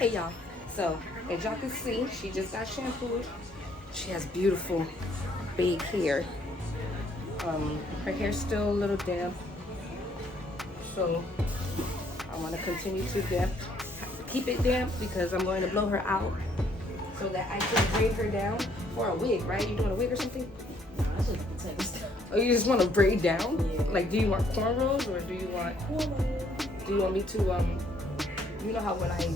Hey y'all, so as y'all can see, she just got shampooed. She has beautiful big hair. Her hair's still a little damp, so I want to continue to keep it damp because I'm going to blow her out so that I can braid her down for a wig, right? You doing a wig or something? No, I just take this down. Oh, you just want to braid down? Yeah. Like, do you want cornrows or do you want me to you know how when I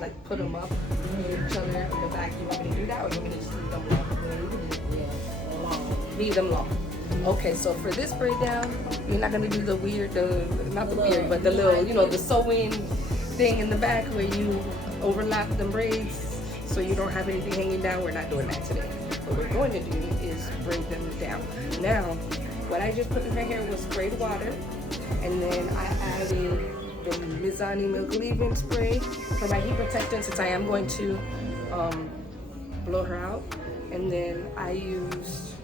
like put them up each other in the back, do you want me to do that or do you want me to just leave them long? Long. Leave them long. Okay, so for this braid down, you're not gonna do the weird, not the weird, but the little, you know, the sewing thing in the back where you overlap the braids so you don't have anything hanging down. We're not doing that today. What we're going to do is braid them down. Now, what I just put in her hair was sprayed water, and then I added the Mizani Milk Leave-In Spray for my heat protectant since I am going to blow her out. And then I used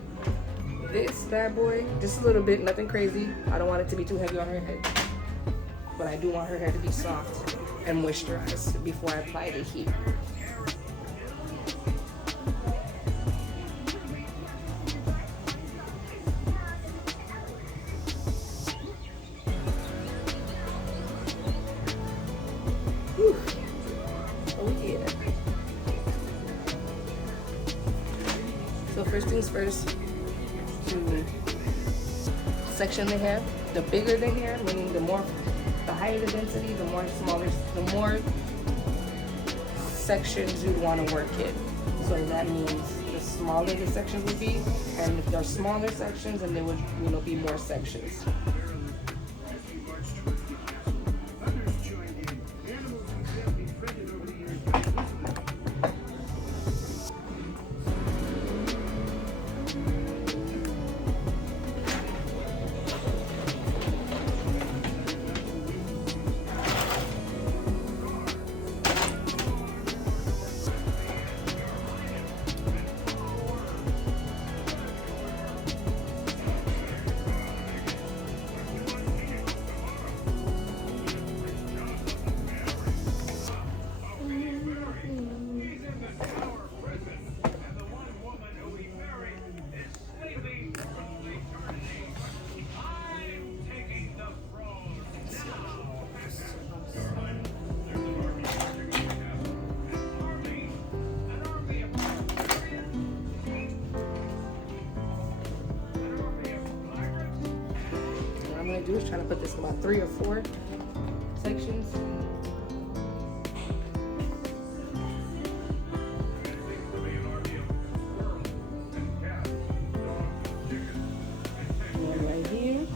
this bad boy, just a little bit, nothing crazy. I don't want it to be too heavy on her head, but I do want her hair to be soft and moisturized before I apply the heat. Whew. Oh yeah. So first things first, to section the hair. The bigger the hair, meaning the higher the density, the more sections you'd want to work in. So that means the smaller the sections would be, and if there are smaller sections, then there would be more sections. Do is trying to put this in about 3 or 4 sections. One right here.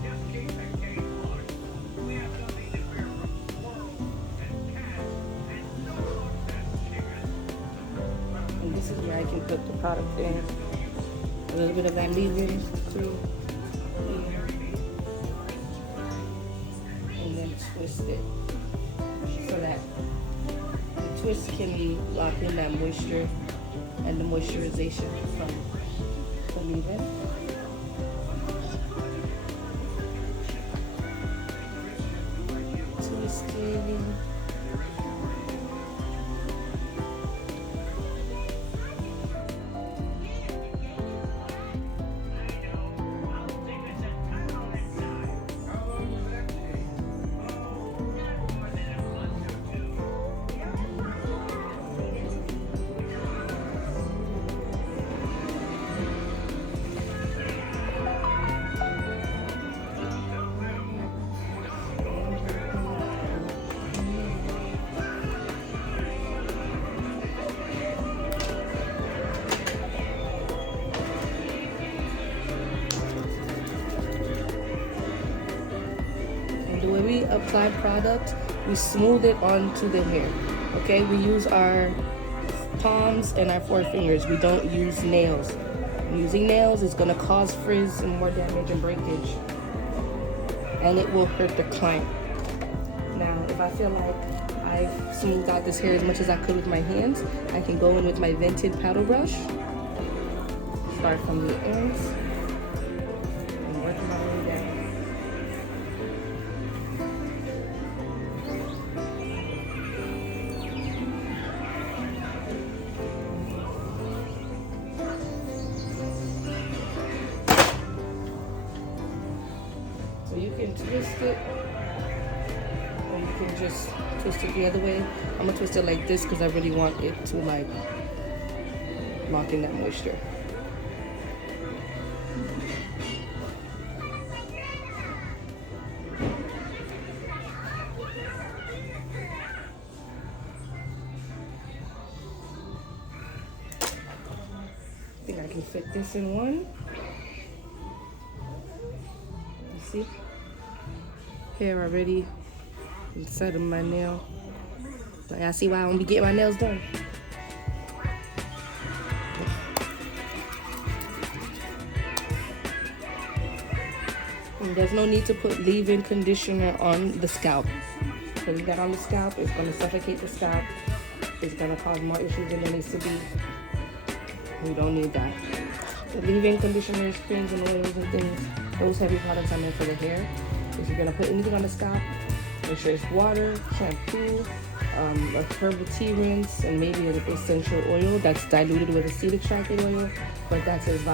And this is where I can put the product in. A little bit of that leave-in too. Twist it so that the twist can lock in that moisture and the moisturization from the leave-in. Twisting. The way we apply product, we smooth it onto the hair. Okay, we use our palms and our forefingers. We don't use nails. Using nails is going to cause frizz and more damage and breakage, and it will hurt the client. Now, if I feel like I've smoothed out this hair as much as I could with my hands, I can go in with my vented paddle brush, start from the ends, and work my way down. twist it, or you can just twist it the other way. I'm gonna twist it like this because I really want it to like lock in that moisture. I think I can fit this in one. You see? Hair already inside of my nail. Like, I see why I don't be getting my nails done. And there's no need to put leave-in conditioner on the scalp. Putting that on the scalp is going to suffocate the scalp. It's going to cause more issues than there needs to be. We don't need that. The leave-in conditioners, creams, and oils and things, those heavy products are meant for the hair. If you're gonna put anything on the scalp, make sure it's water, shampoo, a herbal tea rinse, and maybe an essential oil that's diluted with acetic extracted oil. But that's as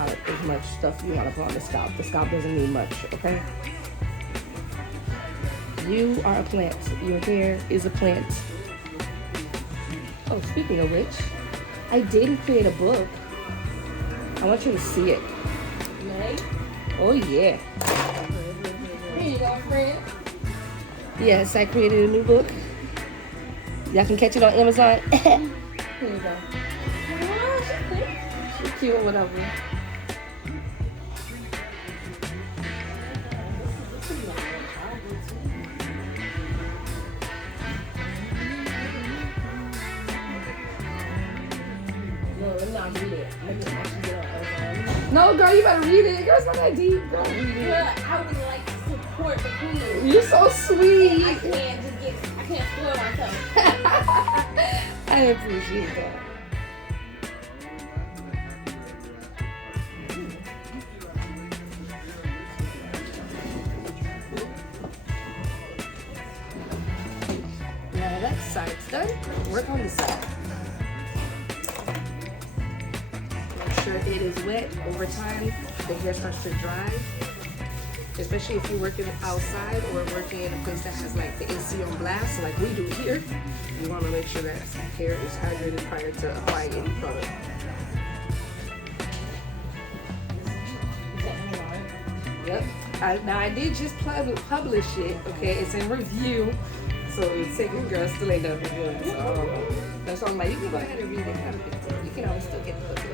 much stuff you want to put on the scalp. The scalp doesn't need much, okay? You are a plant. Your hair is a plant. Oh, speaking of which, I did create a book. I want you to see it. Nice. Oh, yeah. Here you go, friend. Yes, I created a new book. Y'all can catch it on Amazon. Here you go. Oh, she's She's cute or whatever. No, let me not read it. Let me actually get on Amazon. No, girl, you better read it. Girl, it's not that deep. Girl, read it. But I would like to support the queen. You're so sweet. I can't spoil myself. I appreciate that. Now that side's done. Work on the side. Make sure it is wet. Over time, the hair starts to dry. Especially if you're working outside or working in a place that has like the AC on blast, like we do here. You want to make sure that hair is hydrated prior to applying any product. Yep. Now I did just publish it. Okay, it's in review, so it's taking girls still ain't done reviewing. So that's why I'm like, you can go ahead and read it. Have a good time. You can always still get the book.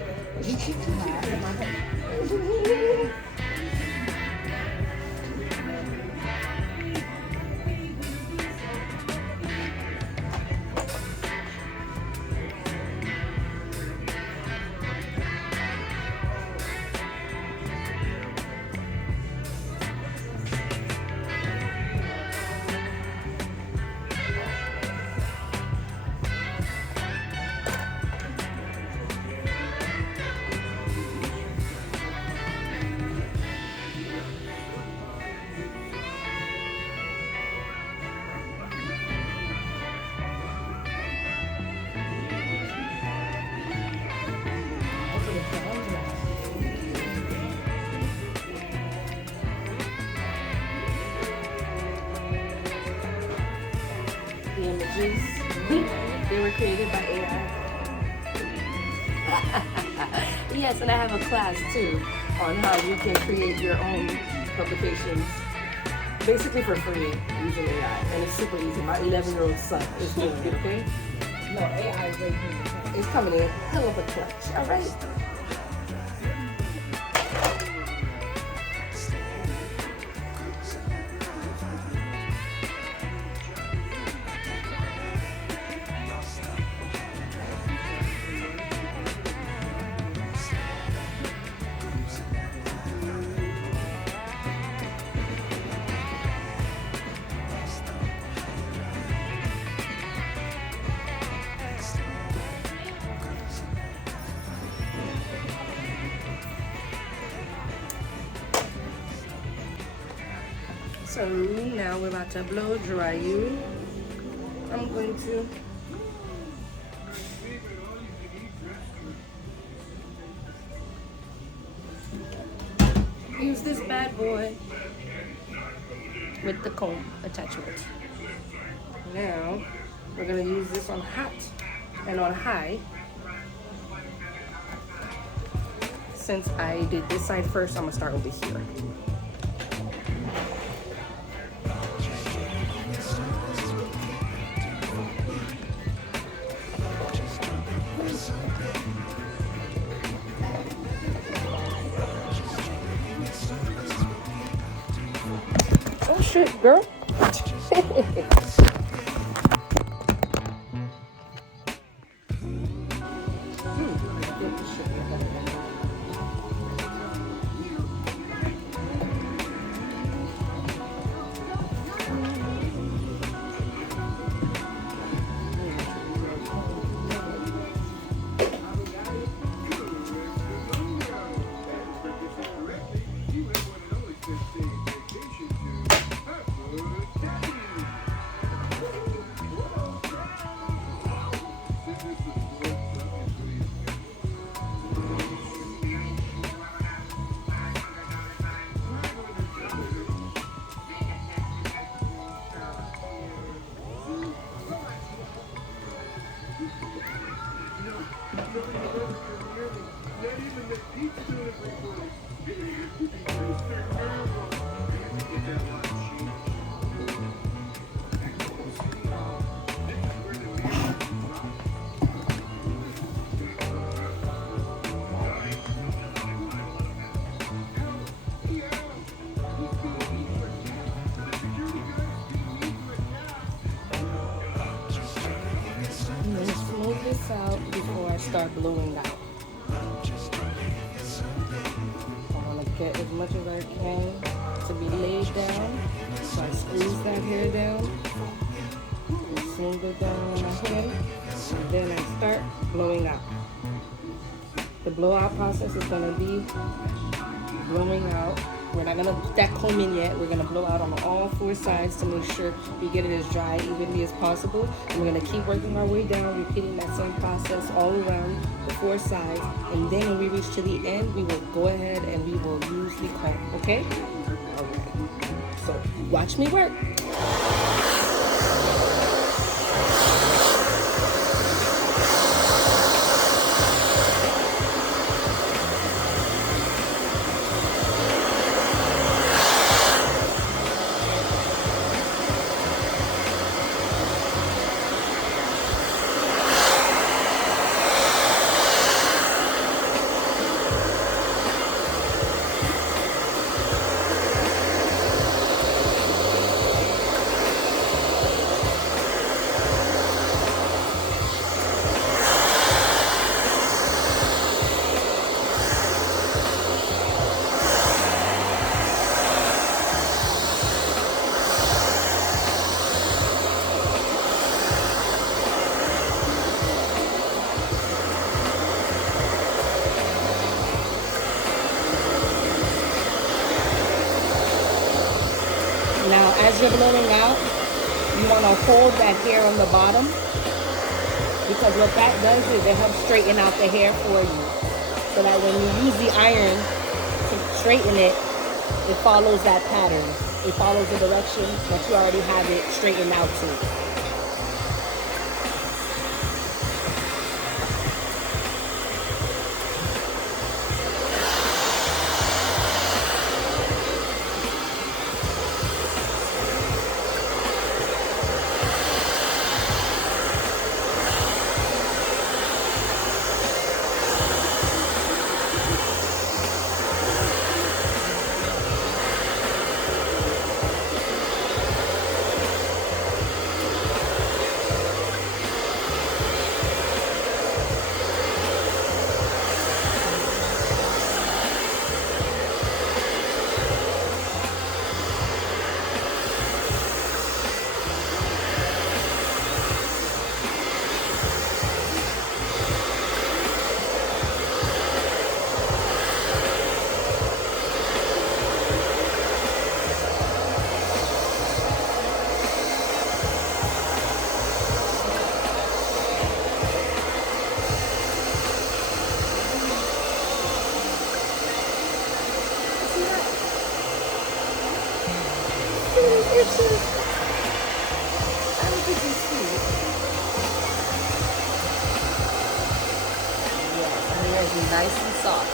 Images. They were created by AI. Yes, and I have a class too on how you can create your own publications, basically for free using AI, and it's super easy. My 11-year-old son is doing it. Okay? No, AI is right here. It's coming in hell of a clutch. All right. So now we're about to blow dry you. I'm going to use this bad boy with the comb attachment. Now we're gonna use this on hot and on high. Since I did this side first, I'm gonna start over here. Oh shit, girl. Out before I start blowing out. I want to get as much as I can to be laid down. So I squeeze that hair down, smooth it down on my head, and then I start blowing out. The blowout process is going to be blowing out. We're not going to put that comb in yet. We're going to blow out on all 4 sides to make sure we get it as dry evenly as possible. And we're going to keep working our way down, repeating that same process all around the 4 sides. And then when we reach to the end, we will go ahead and we will use the comb, okay? All right. So watch me work. Now, as you're blowing out, you want to hold that hair on the bottom, because what that does is it helps straighten out the hair for you, so that when you use the iron to straighten it, it follows that pattern. It follows the direction that you already have it straightened out to. nice and soft.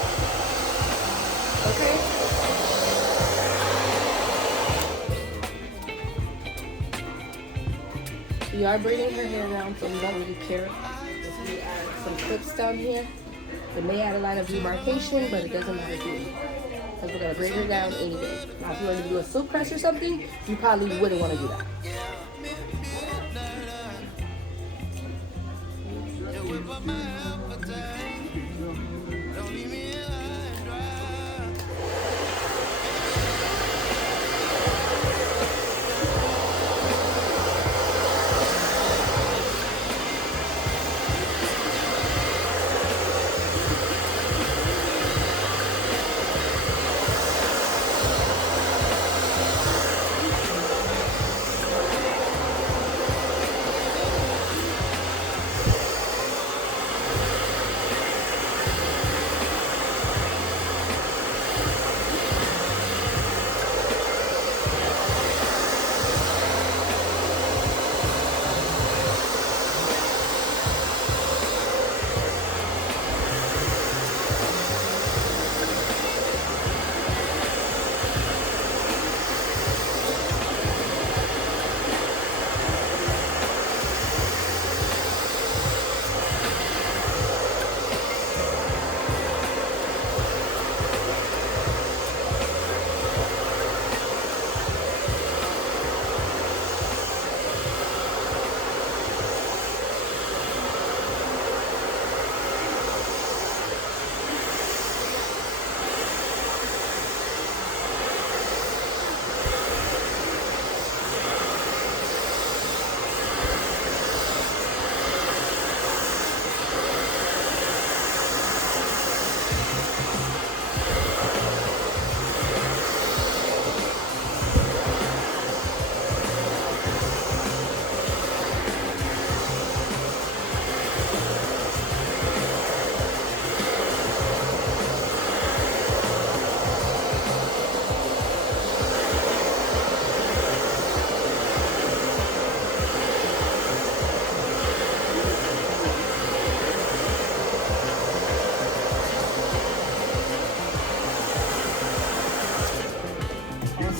Okay? We are braiding her hair down, so we don't really care if we add some clips down here. It may add a line of demarcation, but it doesn't matter here, because we're going to braid her down anyway. Now, if you wanted to do a silk press or something, you probably wouldn't want to do that.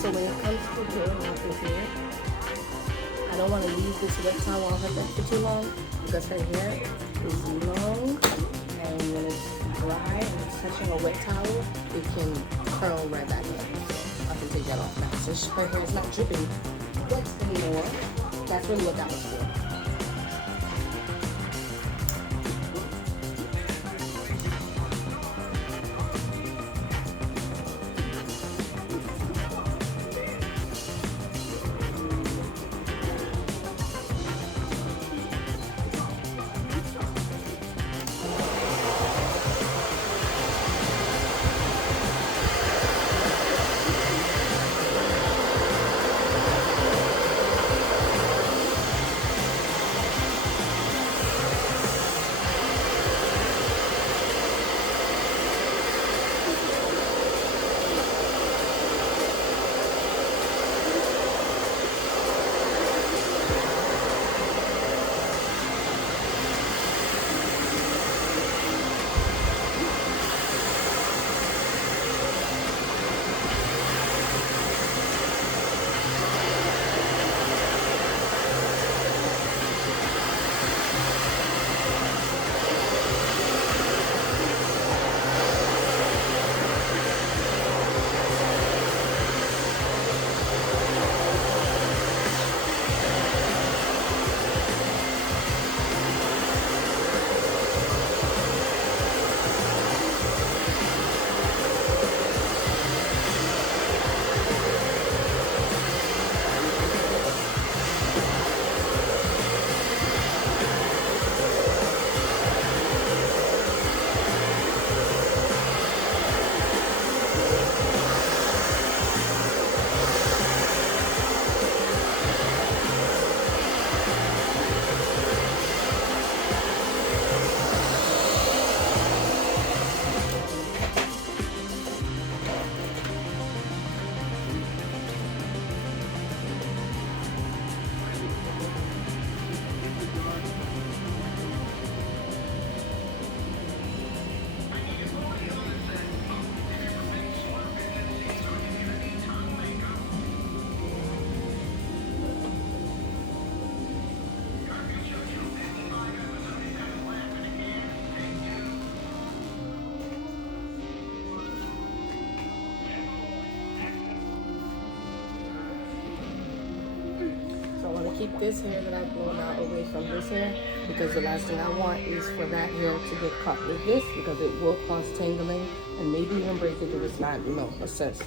So when it comes to hair wrapping here, I don't want to leave this wet towel on her head for too long because her hair is long, and when it's dry and it's touching a wet towel, it can curl right back in. So I can take that off now. So her hair is not dripping wet anymore. That's really what that was for. take this hair that I've blown out away from this hair, because the last thing I want is for that hair to get caught with this, because it will cause tangling and maybe even breakage if it's not, you know, assessed.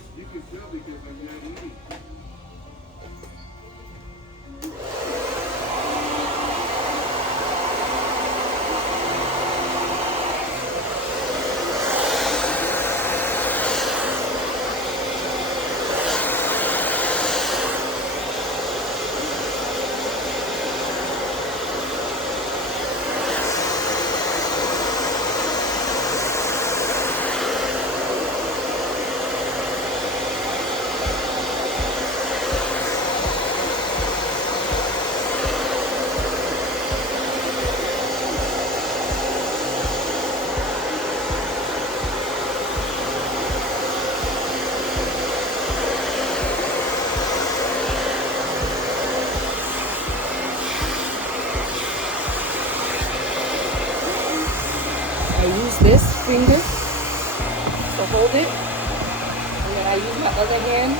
I use this finger to hold it, and then I use my other hand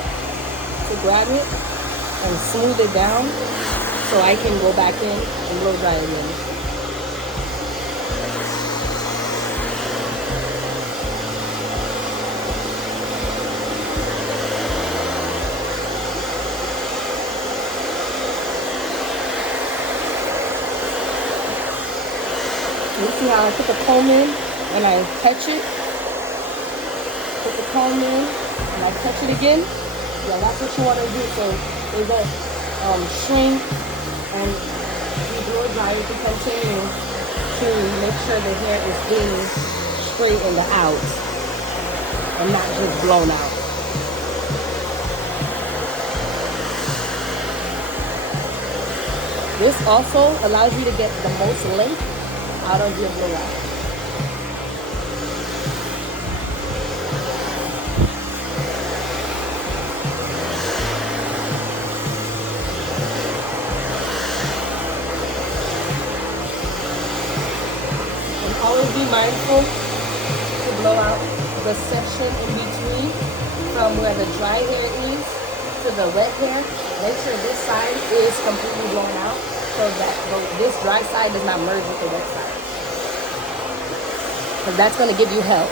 to grab it and smooth it down so I can go back in and blow dry again. You see how I put the comb in and I touch it? Put the comb in and I touch it again. Yeah, that's what you want to do so it won't shrink, and you blow dry. You can continue to make sure the hair is being straightened out and not just blown out. This also allows you to get the most length out of your blowout. And always be mindful to blow out the section in between from where the dry hair is to the wet hair. Make sure this side is completely blown out so that this dry side does not merge with the wet side. Because that's going to give you help.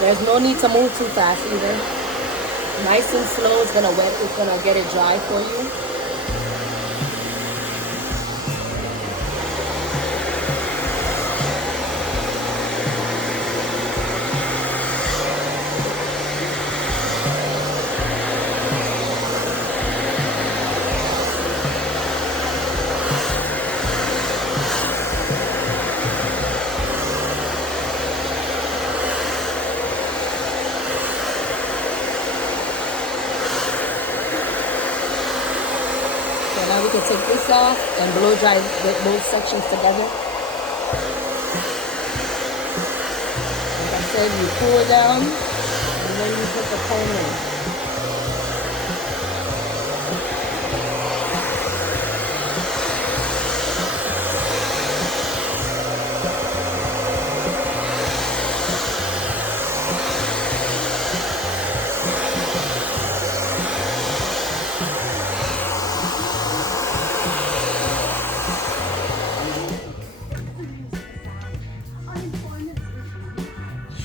There's no need to move too fast either. Nice and slow is gonna wet, it's gonna get it dry for you. Now we can take this off and blow dry both sections together. Like I said, you pull it down and then you put the comb in.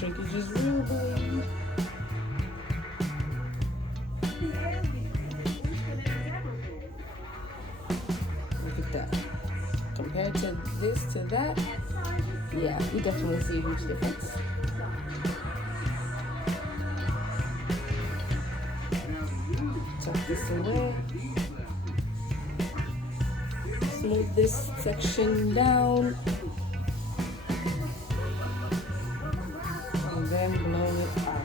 Make it just real, boy. Look at that. Compared to this to that, yeah, we definitely see a huge difference. Tuck this away. Smooth this section down. And then blow it out.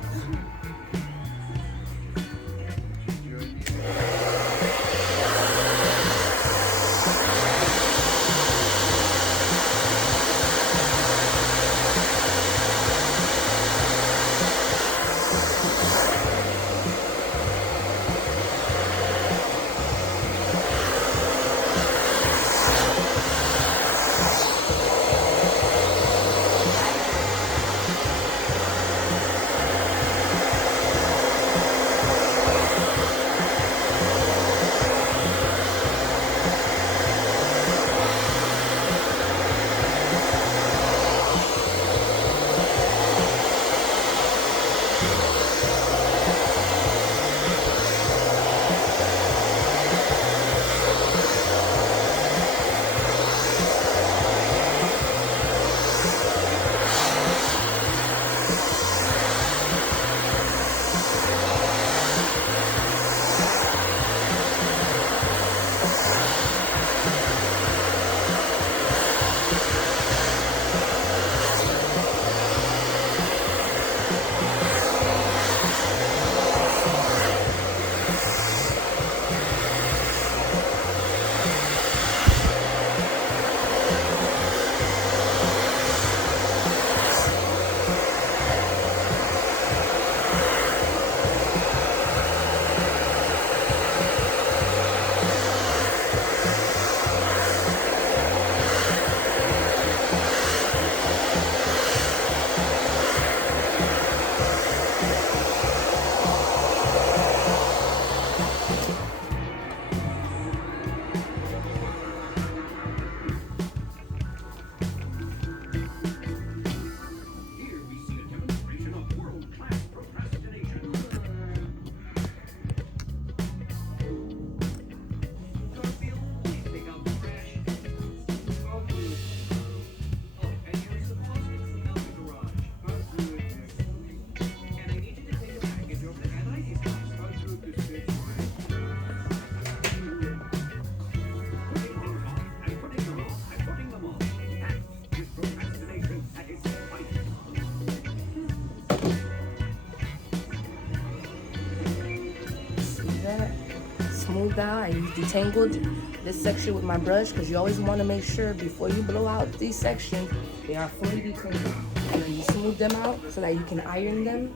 Smooth down. I detangled this section with my brush because you always want to make sure before you blow out these sections they are fully detangled, and then you smooth them out so that you can iron them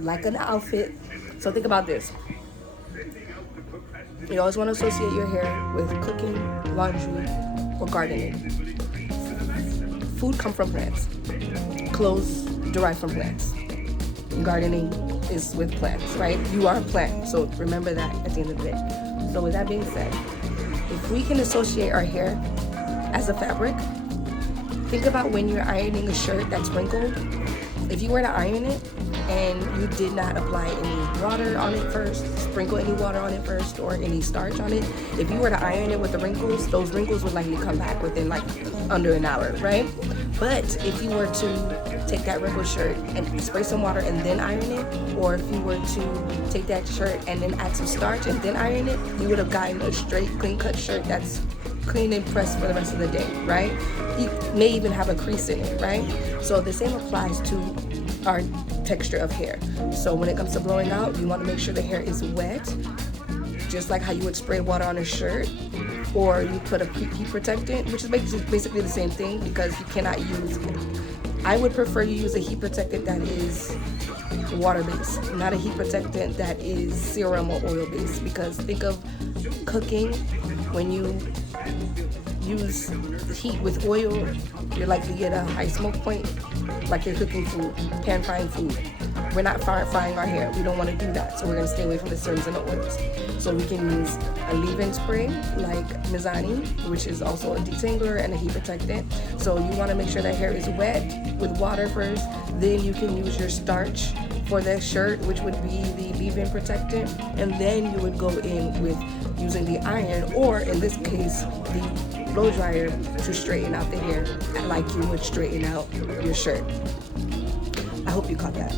like an outfit. So think about this. You always want to associate your hair with cooking, laundry, or gardening. Food comes from plants. Clothes derive from plants. Gardening is with plants, right? You are a plant, so remember that at the end of the day. So with that being said, if we can associate our hair as a fabric, think about when you're ironing a shirt that's wrinkled. If you were to iron it and you did not apply any water on it first, sprinkle any water on it first, or any starch on it, if you were to iron it with the wrinkles, those wrinkles would likely come back within like under an hour, right? But if you were to take that wrinkled shirt and spray some water and then iron it, or if you were to take that shirt and then add some starch and then iron it, you would have gotten a straight, clean-cut shirt that's clean and pressed for the rest of the day, right? You may even have a crease in it, right? So the same applies to our texture of hair. So when it comes to blowing out, you want to make sure the hair is wet, just like how you would spray water on a shirt, or you put a heat protectant, which is basically the same thing, because you cannot use, I would prefer you use a heat protectant that is water-based, not a heat protectant that is serum or oil-based, because think of cooking. When you use heat with oil, you're likely to get a high smoke point, like you're cooking food, pan frying food. we're not frying our hair. We don't want to do that. So we're going to stay away from the serums and the oils. So we can use a leave-in spray like Mizani, which is also a detangler and a heat protectant. So you want to make sure that hair is wet with water first. Then you can use your Starch for the shirt, which would be the leave-in protectant. And then you would go in with using the iron, or in this case, the blow dryer to straighten out the hair like you would straighten out your shirt. I hope you caught that.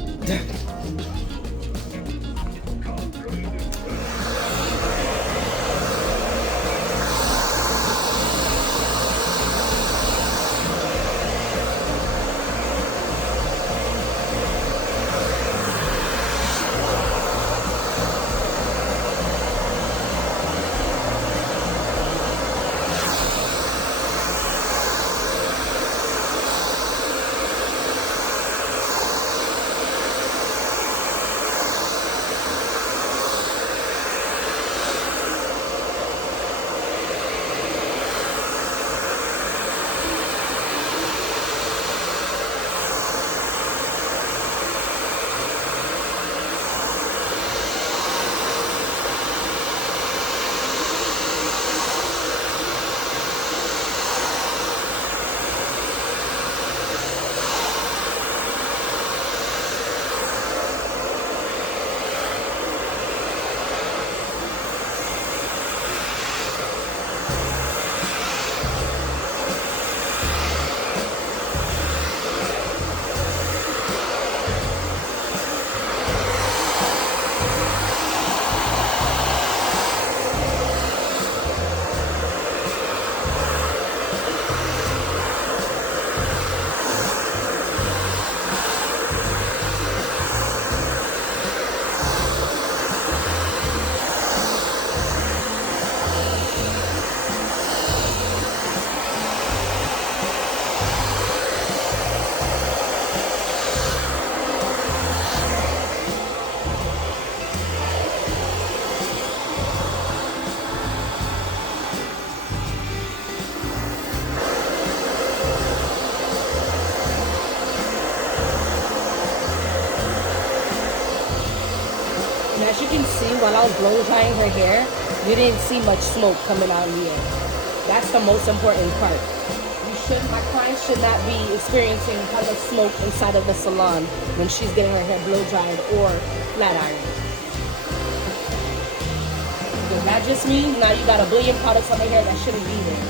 As you can see, while I was blow drying her hair, you didn't see much smoke coming out in the air. That's the most important part. My client should not be experiencing kind of smoke inside of the salon when she's getting her hair blow dried or flat ironed. Because that just means now you got a billion products on the hair that shouldn't be there.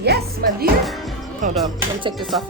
Yes, my dear. Hold on, let me take this off.